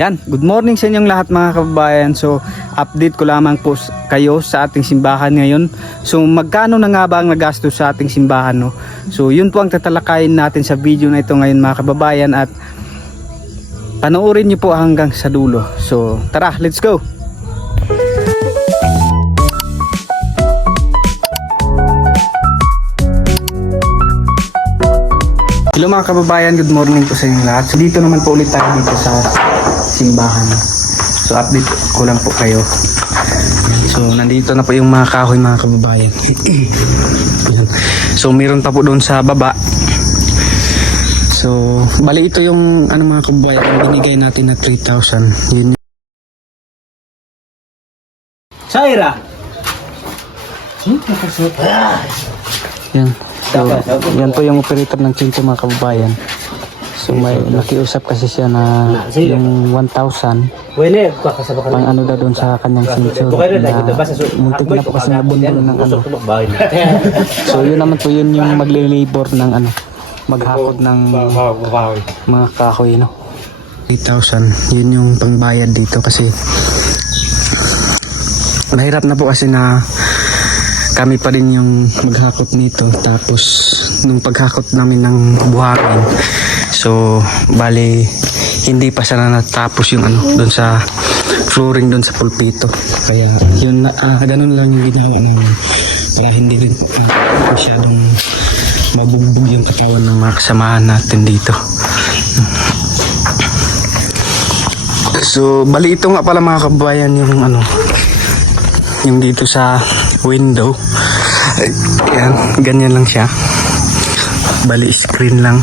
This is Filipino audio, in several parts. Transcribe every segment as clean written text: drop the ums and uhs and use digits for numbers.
Yan, good morning sa inyong lahat mga kababayan. So, update ko lamang po kayo sa ating simbahan ngayon. So, magkano na nga ba ang nagastos sa ating simbahan, no? So, yun po ang tatalakayin natin sa video na ito ngayon mga kababayan, at panoorin niyo po hanggang sa dulo. So, tara, let's go! Hello mga kababayan, good morning po sa inyo lahat. So dito naman po ulit tayo dito sa simbahan. So update ko lang po kayo. So nandito na po yung mga kahoy mga kababayan. So meron pa po doon sa baba. So bali ito yung ano mga kababayan, yung binigay natin na 3,000. Yun. Saira! Yan. So, yan po yung operator ng Chincho mga kababayan. So may nakiusap kasi siya na yung 1,000 pang ano daw doon sa kanyang Chincho na muntik na po kasi nabundol ng ano. So yun naman po yun yung magle-labor ng ano, maghakot ng mga kahoy, no. 3,000 yun yung pangbayad dito kasi mahirap na po kasi na kami pa rin yung maghakot nito. Tapos nung paghakot namin ng buhangin, so bali hindi pa sana natapos yung ano doon sa flooring doon sa pulpito, kaya yun ganun lang yung ginawa namin para hindi rin masyadong mabugbog yung katawan ng mga kasamahan natin dito. So bali ito nga pala mga kababayan yung ano, yung dito sa window. Ayan, ganyan lang siya. Bali screen lang.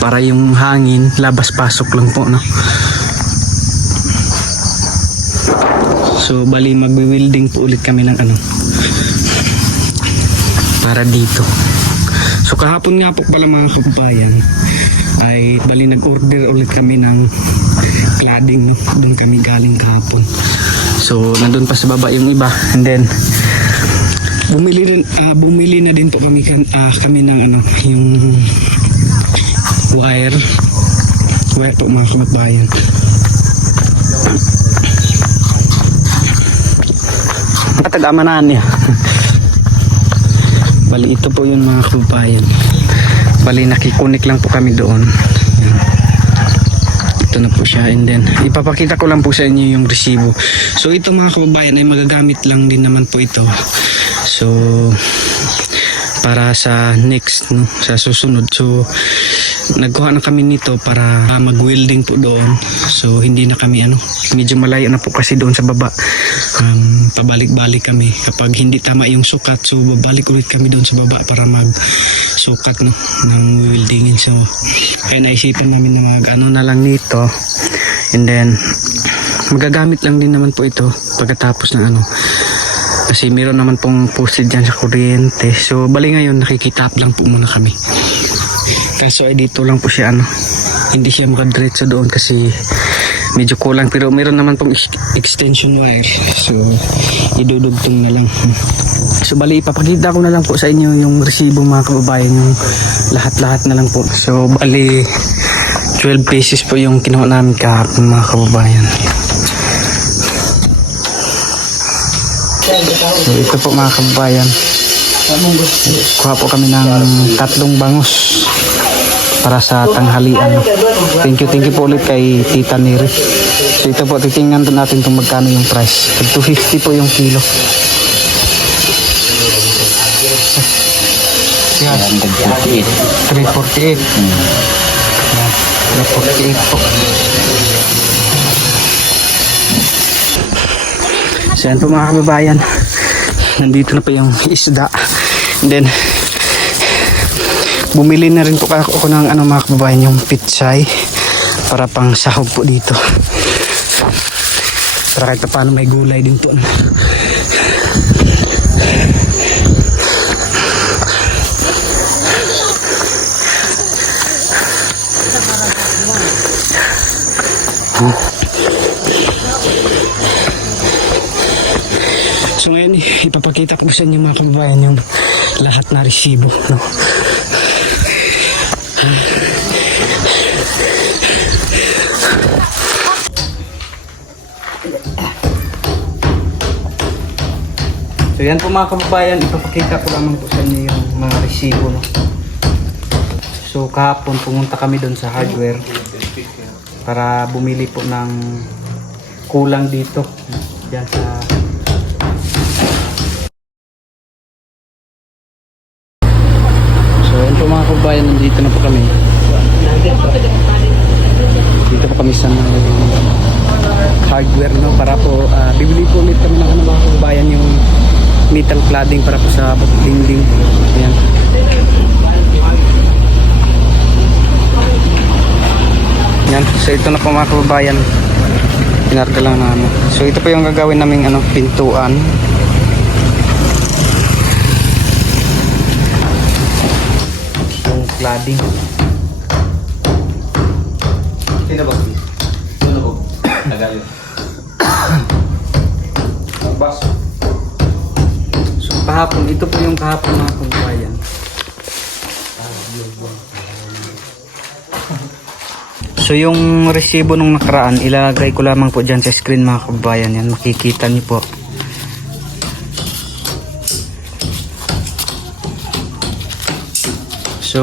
Para yung hangin labas-pasok lang po, no. So bali magwi-welding po ulit kami ng ano para dito. So kahapon nga po pala mga kababayan ay bali nag-order ulit kami ng cladding, no? Doon kami galing kahapon. So nandun pa sa baba yung iba, and then bumili na din po kami kami ng ano, yung wire po mga kababayan. Matag-amanan niya. Bali ito po yun mga kababayan. Bali nakikunik lang po kami doon. Ito na po siya, and then ipapakita ko lang po sa inyo yung resibo. So ito mga kababayan ay magagamit lang din naman po ito. So para sa next, no, sa susunod. So nagkuha na kami nito para mag-welding po doon. So hindi na kami ano, medyo malayo na po kasi doon sa baba. Pabalik-balik kami kapag hindi tama yung sukat. So babalik ulit kami doon sa baba para mag-sukat, no, ng weldingin. So kaya naisipan namin na mag-ano na lang nito, and then magagamit lang din naman po ito pagkatapos ng ano, kasi meron naman pong posted dyan sa kuryente. So bali ngayon nakikitap lang po muna kami. Kaso ay dito lang po siya ano, hindi siya makadiretso doon kasi medyo kulang, pero meron naman pong extension wire. So idudugtong na lang. So bali ipapakita ko na lang po sa inyo yung resibo mga kababayan, yung lahat-lahat na lang po. So bali 12 pieces po yung kinuha namin kahapon mga kababayan. So ito po mga kababayan, kuha po kami ng 3 bangus para sa tanghalian. Thank you po ulit kay Tita Neri. So ito po, titingnan natin kung magkano yung price. 250 po yung kilo. Yes. 348. 348 po. So yan po mga kababayan, nandito na po yung isda. And then bumili na rin po ako ng ano mga kababayan, yung pitsay para pang sahog po dito. Para kahit paano may gulay din po. So ngayon ipapakita ko sa inyo mga kababayan yung lahat na resibo, no? yan po mga kababayan, ipapakita ko lamang po sa inyo yung mga resibo, no? So kahapon pumunta kami doon sa hardware para bumili po ng kulang dito diyan sa so yan po mga kababayan, nandito na po kami dito po kami sa hardware, no? Para po bibili po ulit kami ng mga kababayan yung metal cladding para po sa dingding. Ayan. Yan, so ito na po mga kababayan, pinarga lang na ano. So ito po yung gagawin naming ano, pintuan. Yung cladding. Sino ba? Sino ba? Nagalit. Bas. So kahapon, ito po yung kahapon mga kababayan. So yung resibo nung nakaraan, ilagay ko lamang po dyan sa screen mga kababayan. Yan, makikita niyo po. So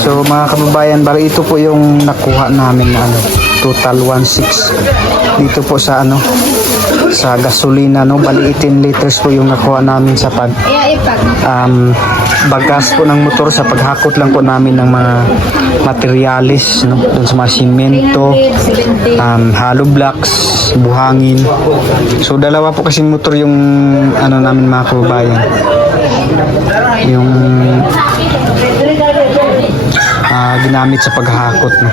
So mga kababayan, bali ito po yung nakuha namin na ano, total 1.6 dito po sa ano, sa gasolina, no, bali 18 liters po yung nakuha namin sa pag bagas po ng motor, sa paghakot lang po namin ng mga materialis, no, dun sa mga simento, hollow blocks, buhangin. So dalawa po kasing motor yung ano namin mga kababayan, yung ginamit sa paghakot, no?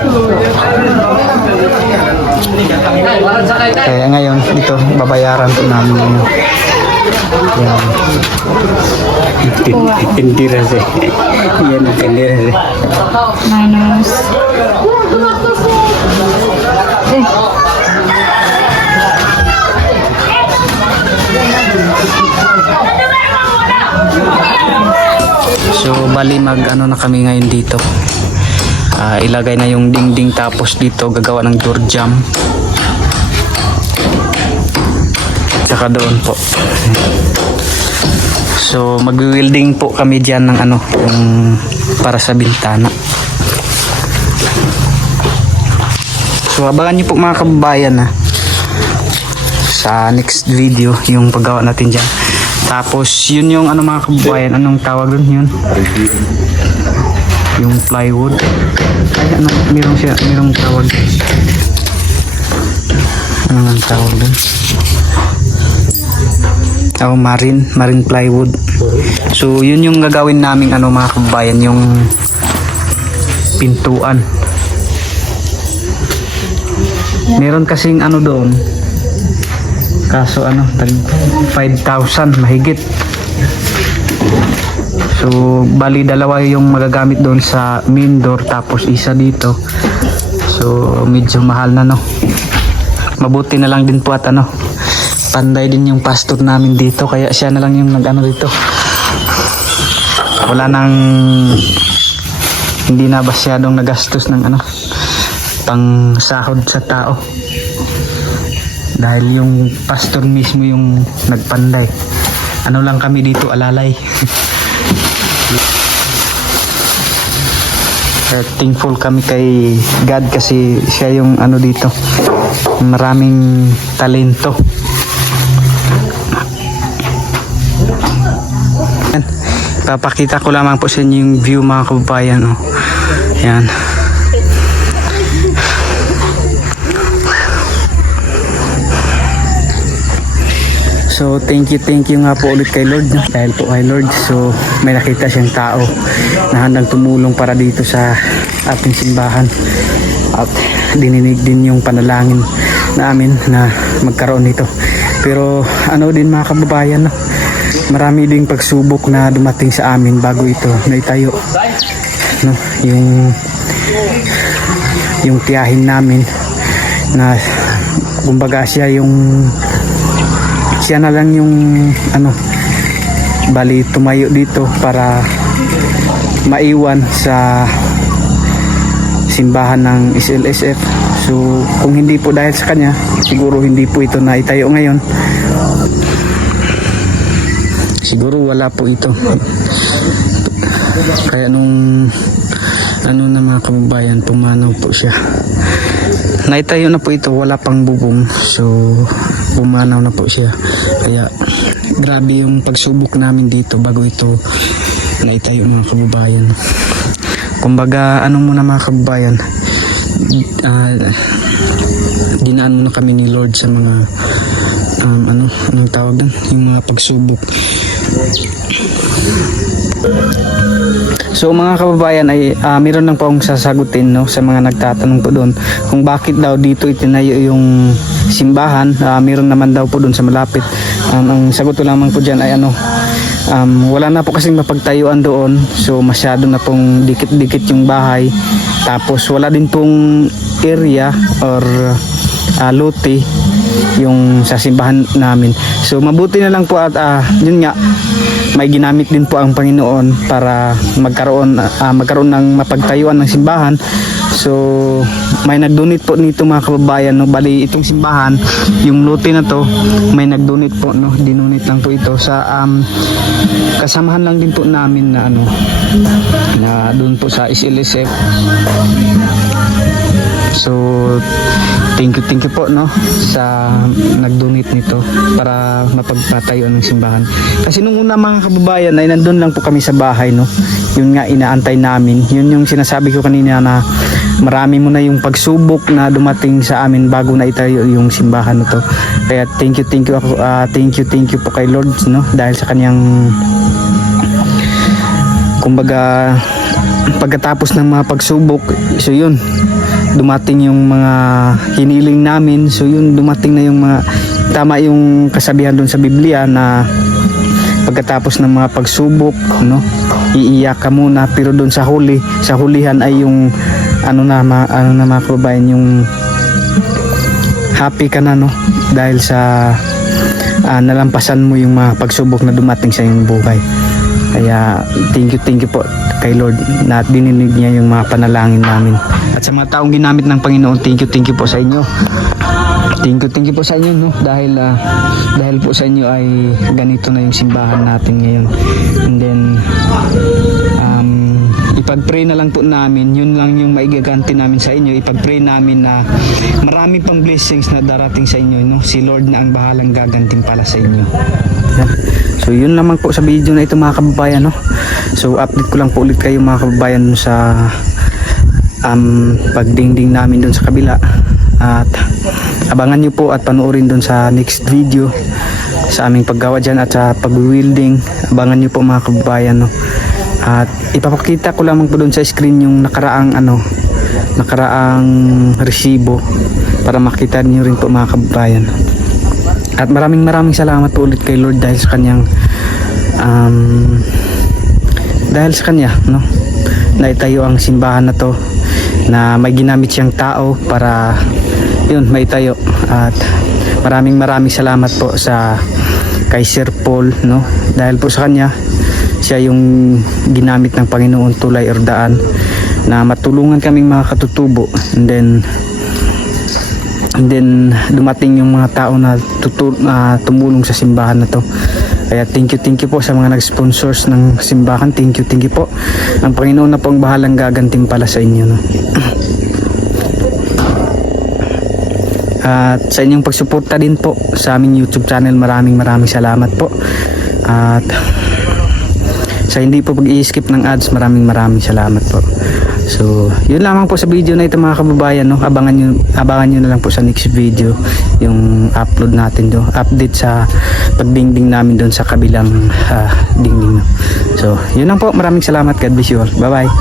Kaya ngayon dito babayaran po namin yun. Yan. Tindira siya. Yan ang tindira siya. Minus. So bali mag ano na kami ngayon dito. Ilagay na yung dingding, tapos dito gagawa ng door jam. Saka doon po. So mag-welding po kami diyan ng ano, yung para sa bintana. So abangan niyo po mga kababayan sa next video yung paggawa natin diyan. Tapos yun yung ano mga kababayan, anong tawag doon yun? Yung plywood. Ay ano, merong tawag. Ano ang tawag doon? Oh, marine plywood. So yun yung gagawin namin ano mga kababayan, yung pintuan. Meron kasing ano doon, kaso ano, tag 5,000 mahigit. So bali dalawa yung magagamit doon sa main door, tapos isa dito. So medyo mahal na, no. Mabuti na lang din po at ano, panday din yung pastor namin dito, kaya siya na lang yung nag-ano dito. Wala nang, hindi na masyadong nagastos ng ano, pang sahod sa tao, dahil yung pastor mismo yung nagpanday. Ano lang kami dito, alalay. Thankful kami kay God kasi siya yung ano dito, maraming talento. Papakita ko lamang po sa inyo yung view mga kababayan, oh. Yan. So thank you nga po ulit kay Lord, no? Dahil po kay Lord, so may nakita siyang tao na handang tumulong para dito sa ating simbahan. At dininig din yung panalangin namin na magkaroon nito. Pero ano din mga kababayan, no? Marami ding pagsubok na dumating sa amin bago ito naitayo, no? Yung tiyahin namin na kumbaga siya na lang yung bali tumayo dito para maiwan sa simbahan ng SLSF. So kung hindi po dahil sa kanya, siguro hindi po ito naitayo ngayon. Siguro wala po ito. Kaya nung na mga kababayan, pumanaw po siya. Naitayo na po ito, wala pang bubong. So pumanaw na po siya. Kaya grabe yung pagsubok namin dito bago ito naitayo mga kababayan. Kumbaga muna mga kababayan, dinaan muna kami ni Lord sa mga anong tawag doon, yung mga pagsubok. So mga kababayan ay meron lang po akong sasagutin, no, sa mga nagtatanong po doon kung bakit daw dito itinayo yung simbahan. Meron naman daw po doon sa malapit. Ang sagot ko lamang po dyan ay wala na po kasing mapagtayuan doon, so masyado na pong dikit-dikit yung bahay, tapos wala din pong area or lote yung sa simbahan namin. So mabuti na lang po at yun nga, may ginamit din po ang Panginoon para magkaroon ng mapagtayuan ng simbahan. So may nag-donate po nito mga kababayan, no? Bali itong simbahan, yung lote na to, may nag-donate po, no? Dinonate lang po ito sa kasamahan lang din po namin na na doon po sa SLSF. So thank you po, no, sa nag-donate nito para mapagpatayuan ng simbahan. Kasi nung una mga kababayan ay nandun lang po kami sa bahay, no. Yun nga inaantay namin. Yun yung sinasabi ko kanina na marami mo na yung pagsubok na dumating sa amin bago na itayo yung simbahan na to. Kaya thank you po kay Lord, no, dahil sa kanyang kumbaga pagkatapos ng mga pagsubok, so yun, dumating yung mga hiniling namin. So yun, dumating na yung mga tama yung kasabihan doon sa Biblia na pagkatapos ng mga pagsubok, no, iiyak ka muna, pero doon sa hulihan ay yung mga kababayan, yung happy ka na, no, dahil sa nalampasan mo yung mga pagsubok na dumating sa iyong buhay. Kaya thank you po kay Lord na dininig niya yung mga panalangin namin. At sa mga taong ginamit ng Panginoon, thank you po sa inyo. Thank you po sa inyo, no, dahil po sa inyo ay ganito na yung simbahan natin ngayon. And then ipag-pray na lang po namin, yun lang yung maigaganti namin sa inyo. Ipag-pray namin na marami pang blessings na darating sa inyo, no. Si Lord na ang bahalang gagantimpala sa inyo. So yun lamang po sa video na ito mga kababayan, no. So update ko lang po ulit kayo mga kababayan sa pagdingding namin doon sa kabila, at abangan nyo po at panoorin doon sa next video sa aming paggawa dyan at sa pag-wielding. Abangan nyo po mga kababayan, no. At ipapakita ko lamang po doon sa screen yung nakaraang resibo para makita niyo rin po mga kababayan. At maraming salamat po ulit kay Lord dahil sa kanyang no, naitayo ang simbahan na to, na may ginamit siyang tao para yun maitayo. At maraming salamat po sa kay Sir Paul, no, dahil po sa kanya, siya yung ginamit ng Panginoon tulay or daan na matulungan kaming mga katutubo. And then dumating yung mga tao na tumulong sa simbahan na to. Kaya thank you po sa mga nag-sponsors ng simbahan. Thank you po. Ang Panginoon na po ang bahalang gagantimpala sa inyo, no. At sa inyong pagsuporta din po sa aming YouTube channel, maraming salamat po. At sa hindi po pag-i-skip ng ads, maraming salamat po. So yun lamang po sa video na ito mga kababayan, no. Abangan nyo na lang po sa next video yung upload natin do, update sa pagdingding namin doon sa kabilang dingding, no. So yun lang po, maraming salamat. God bless you all. Bye bye.